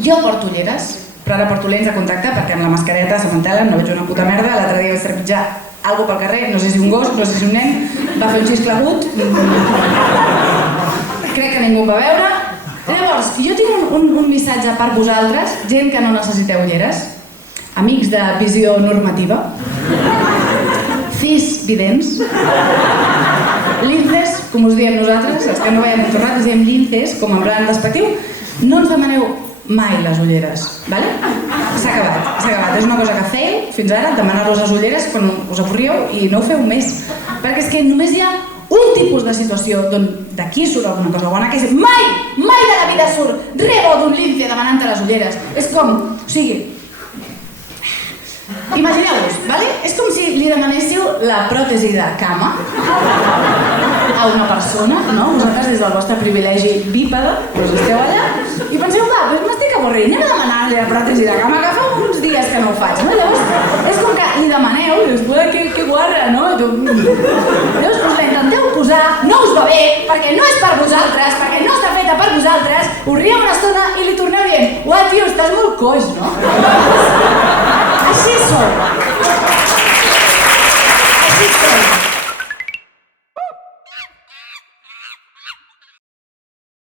Jo porto ulleres, però ara porto lents de contacte perquè amb la mascareta se m'entelen, no veig una puta merda. L'altre dia vaig trepitjar algo pel carrer, no sé si un gos, no sé si un nen, va fer un xiscle agut. Crec que ningú em va veure. Llavors, jo tinc un missatge per vosaltres, gent que no necessiteu ulleres, amics de visió normativa, cis vidents, linces, com us diem nosaltres, els que no veiem tornat, ens diem linces, com en plan despectiu, no ens demaneu mai les ulleres, vale? S'ha acabat. És una cosa que feu fins ara, demanar-vos les ulleres quan us avorríeu i no ho feu més. Perquè és que només hi ha un tipus de situació d'on d'aquí surt alguna cosa bona, que és mai de la vida surt rebo d'un lince demanant-te les ulleres. És com, o sigui, imagineu-vos, vale? És com si li demanéssiu la pròtesi de cama a una persona, no? Vosaltres des del vostre privilegi bípede, doncs esteu allà i penseu, va, doncs m'estic avorrint, anem a demanar-li la pròtesi de cama, que fa uns dies que no ho faig, no? Llavors, és com que li demaneu, i dius, que guarra, no? Llavors, us la intenteu posar, no us va bé, perquè no és per vosaltres, perquè no està feta per vosaltres, us rieu una estona i li torneu dient, uah, tio, estàs molt coix, no? Així sou.